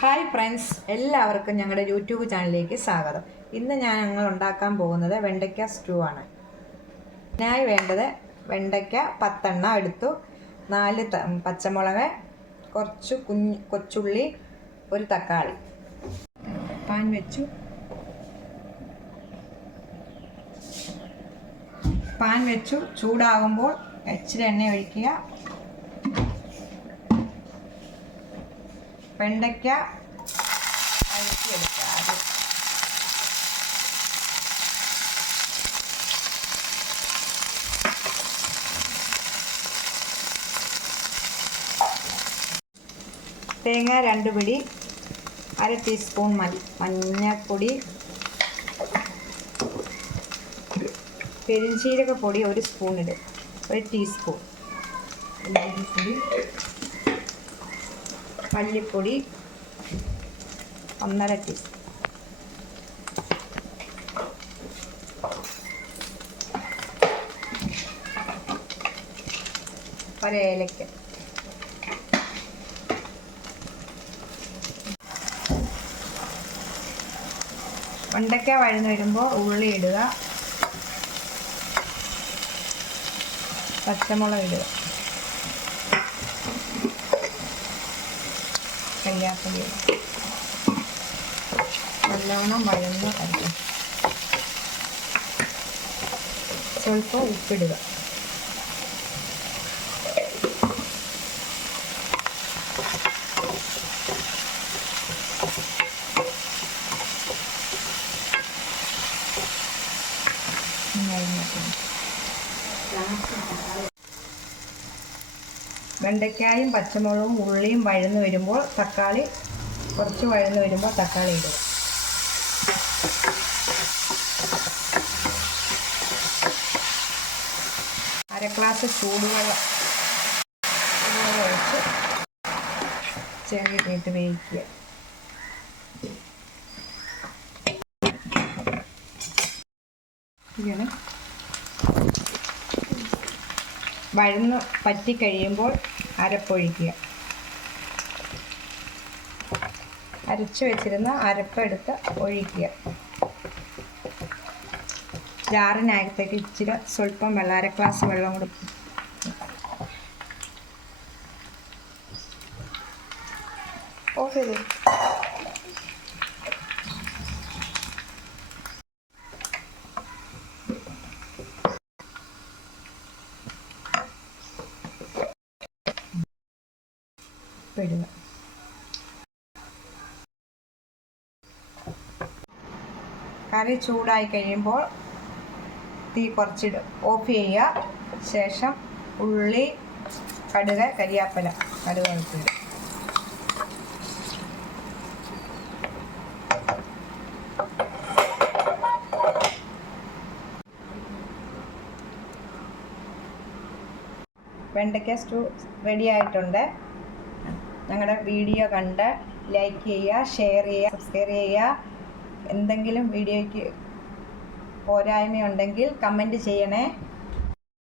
Hi friends, എല്ലാവർക്കും ഞങ്ങളുടെ YouTube ചാനലിലേക്ക് സ്വാഗതം. ഇന്ന് ഞങ്ങൾ ഉണ്ടാക്കാൻ പോകുന്നത് വെണ്ടയ്ക്ക സ്റ്റൂ ആണ്. ഇതിനായി വേണ്ടത് വെണ്ടയ്ക്ക 10 എണ്ണം എടുത്തു, 4 പച്ചമുളക്, കുറച്ച് കൊച്ചുള്ളി, ഒരു തക്കാളി. പാൻ വെച്ചു ചൂടാകുമ്പോൾ ഇച്ചിരി എണ്ണ ഒഴിക്കുക. വെണ്ടയ്ക്ക അരിച്ചെടുക്കുക. തേങ്ങ 2 പിടി, 1/2 ടീസ്പൂൺ മഞ്ഞൾപ്പൊടി, പെരുംജീരകപ്പൊടി 1 സ്പൂൺ ഇടും, 1 ടീസ്പൂൺ മല്ലിപ്പൊടി, മല്ലിപ്പൊടി 1/2 ടീസ്പൂൺ, ഒരു ഏലക്ക. വെണ്ടയ്ക്ക വഴന്ന് വരുമ്പോൾ ഉള്ളി ഇടുക, പച്ചമുളക് ഇടുക, കരിയാപ്പില നല്ലോണം വഴന്ന് കഴിക്കും. സ്വല്പം ഉപ്പിടുക. വെണ്ടയ്ക്കായും പച്ചമുളകും ഉള്ളിയും വഴന്ന് വരുമ്പോൾ കുറച്ച് വഴന്ന് വരുമ്പോൾ തക്കാളി ഇടുക. അര ഗ്ലാസ് ചൂടുവെള്ളം ഒഴിച്ച് ചെറിയിട്ട് വേവിക്കുക. ഇങ്ങനെ വഴന്ന് പറ്റിക്കഴിയുമ്പോൾ അരപ്പൊഴിക്കുക. അരച്ചു വെച്ചിരുന്ന അരപ്പെടുത്ത് ഒഴിക്കുക. ജാറിനകത്തേക്ക് ഇച്ചിരി സ്വല്പം വെള്ളം, 1 ഗ്ലാസ് വെള്ളം കൂടി ഓഫ് ചെയ്തു. ഇടുക. കറി ചൂടായി കഴിയുമ്പോൾ തീ കുറച്ചിടും, ഓഫ് ചെയ്യുക. ശേഷം ഉള്ളി, കടുക്, കരിയാപ്പില, കടുക് ഇടും. വെണ്ടയ്ക്ക സ്റ്റൂ റെഡി ആയിട്ടുണ്ട്. ഞങ്ങളുടെ വീഡിയോ കണ്ട് ലൈക്ക് ചെയ്യുക, ഷെയർ ചെയ്യുക, സബ്സ്ക്രൈബ് ചെയ്യുക. എന്തെങ്കിലും വീഡിയോയ്ക്ക് പോരായ്മയുണ്ടെങ്കിൽ കമൻറ്റ് ചെയ്യണേ.